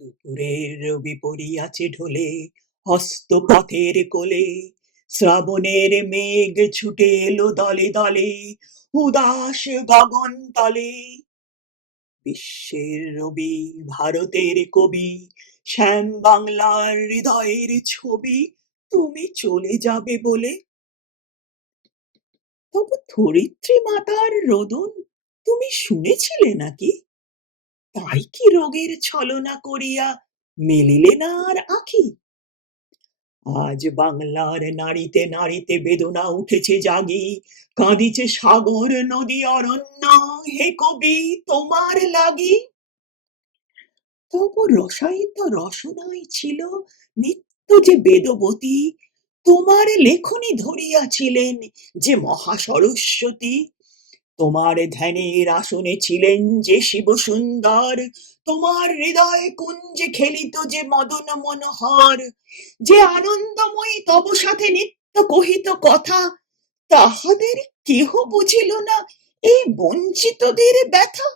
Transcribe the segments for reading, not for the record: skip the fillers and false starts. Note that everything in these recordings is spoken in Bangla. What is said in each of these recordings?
দুপুরের রবি পড়িয়াছে ঢলে, হস্তপথের কোলে। শ্রাবণের মেঘ ছুটে এলো দলে দলে, উদাস গগন তলে। বিশ্বের রবি, ভারতের কবি, শ্যাম বাংলার হৃদয়ের ছবি, তুমি চলে যাবে বলে। তবু ধরিত্রী মাতার রোদন তুমি শুনেছিলে নাকি? তাই কি রোগের ছলনা করিয়া মেলিলে না আর আঁখি? আজ বাংলার নারীতে নারীতে বেদনা উঠেছে জাগি, কাঁদিছে সাগর নদী অরণ্য, হে কবি তোমার লাগি। তবু রসায়িত রসনায় ছিল নিত্য যে বেদবতী, তোমার লেখনী ধরিয়াছিলেন যে মহা সরস্বতী। তোমার ধ্যানের আসনে ছিলেন যে শিব সুন্দর, তোমার হৃদয় কুঞ্জে খেলিত যে মদন মনোহর, যে আনন্দময়ী তব সাথে নিত্য কহিত কথা, তাহাদের কেহ বুঝিল না এই বঞ্চিতদের ব্যথা।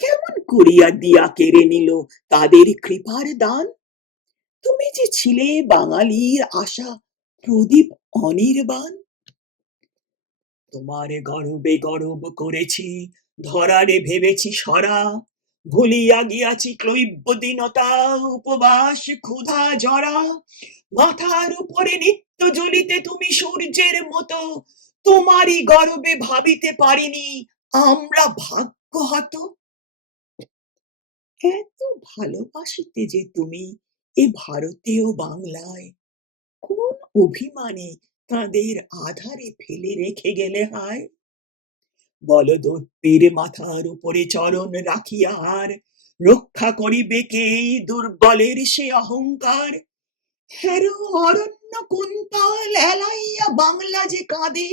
কেমন করিয়া দিয়া কেড়ে নিল তাদের কৃপার দান? তুমি যে ছিলে বাঙালির আশা, প্রদীপ অনির্বাণ। তোমার গর্বে গর্ব করেছি, ধরারে ভেবেছি সরা, ভুলিয়া গিয়াছি ক্লৈব্য দীনতা, উপবাস ক্ষুধা জরা। মাথার উপরে নিত্য জ্বলিতে তুমি সূর্যের মতো, তোমারই গর্বে ভাবিতে পারিনি আমরা ভাগ্যহত। এত ভালোবাসিতে যে তুমি এ ভারতীয় বাংলায়, কোন অভিমানে তাদের আধারে ফেলে রেখে গেলে হায়? বলদর্পীর মাথার উপরে চরণ রাখিয়া আর রক্ষা করিবে কে এই দুর্বলের সে অহংকার? হেরো অরণ্য কুন্তল এলাইয়া বাংলা যে কাঁদে,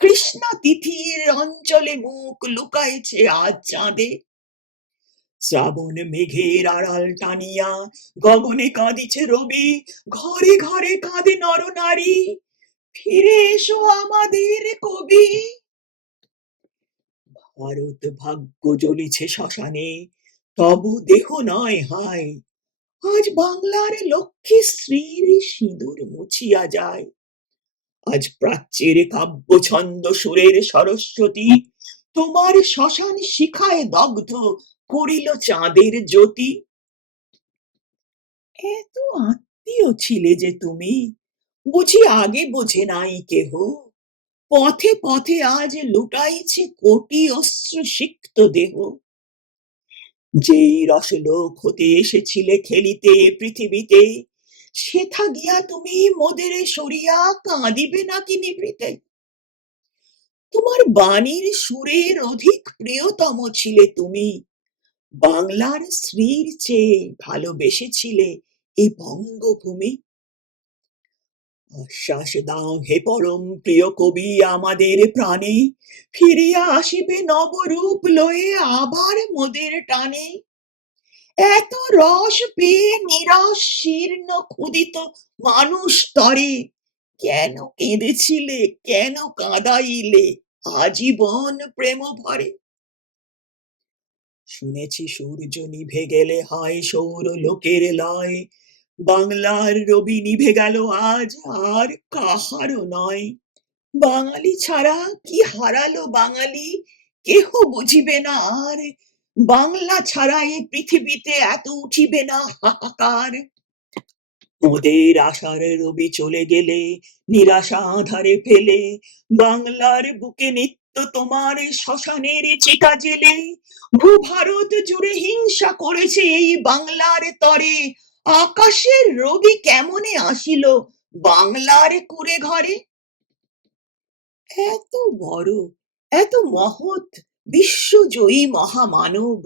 কৃষ্ণা তিথির অঞ্চলে মুখ লুকাইছে আজ চাঁদে। শ্রাবণ মেঘের আড়াল টানিয়া গগনে কাঁদিছে রবি, ঘরে ঘরে কাঁদে নর নারী, ফিরে এসো আমাদের কবি। ভারত ভাগ্য জ্বলিছে শ্মশানে, তবু দেহ নয় হায়। আজ বাংলার লক্ষ্মী স্ত্রীর সিঁদুর মুছিয়া যায়। আজ প্রাচ্যের কাব্য ছন্দ সুরের সরস্বতী, তোমার শ্মশান শিখায় দগ্ধ করিল চাঁদের জ্যোতি। এত আত্মীয় ছিলে যে তুমি, বুঝি আগে বোঝে নাই কেহ? পথে পথে আজ লুটাইছে কোটি অস্ত্র সিক্ত দেহ। যেই রসলোক হতে এসেছিলে খেলিতে পৃথিবীতে, সেথা গিয়া তুমি মোদের সরিয়া কাঁদিবে নাকি নিভৃতে? তোমার বাণীর সুরের অধিক প্রিয়তম ছিলে তুমি, বাংলার স্ত্রীর চেয়ে ভালোবেসেছিলে এ বঙ্গভূমি। আশ্বাস দাও হে পরম প্রিয় কবি আমাদের প্রাণে, ফিরিয়া আসিবে নবরূপ লয়ে আবার মোদের টানে। এত রস পেয়ে নিরস শীর্ণ ক্ষুদিত মানুষ তরে, কেন কেঁদেছিলে, কেন কাঁদাইলে আজীবন প্রেম ভরে? শুনেছি সূর্য নিভে গেলে হয় সৌর লোকের লয়, বাংলার রবি নিভে গেল আজ আর কাহারও নয়। বাঙালি ছাড়া কি হারালো বাঙালি, কেহ বুঝিবে না আর। বাংলা ছাড়া এ পৃথিবীতে এত উঠিবে না হাহাকার। ওদের আশার রবি চলে গেলে, নিরাশা আধারে ফেলে, বাংলার বুকে নিত্য তোমার শ্মশানের চিতা জেলে। ভূভারত জুড়ে হিংসা করেছে এই বাংলার তরে, আকাশের রবি কেমনে আসিল বাংলার কুড়ে ঘরে? এত বড়, এত মহৎ, বিশ্বজয়ী মহামানব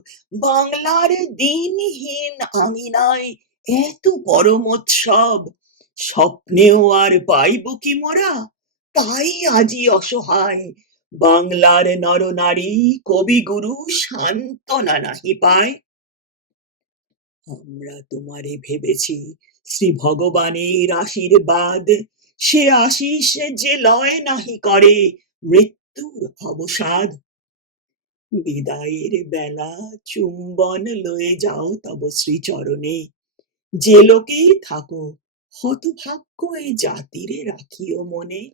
বাংলার দিনহীন আঙিনায় এত পরমোৎসব, স্বপ্নেও আর পাইব কি মোরা? তাই আজি অসহায় বাংলার নরনারী কবিগুরু সান্ত্বনা নাহি পায়। আমরা তোমারে ভেবেছি শ্রী ভগবানের আশীর্বাদ, সে আশিস যে লয় নাহি করে মৃত্যুর অবসাদ। বিদায়ের বেলা চুম্বন লয়ে যাও তব শ্রীচরণে। যে লোকেই থাকো, হতভাগ্য এ জাতিরে রাখিও মনে।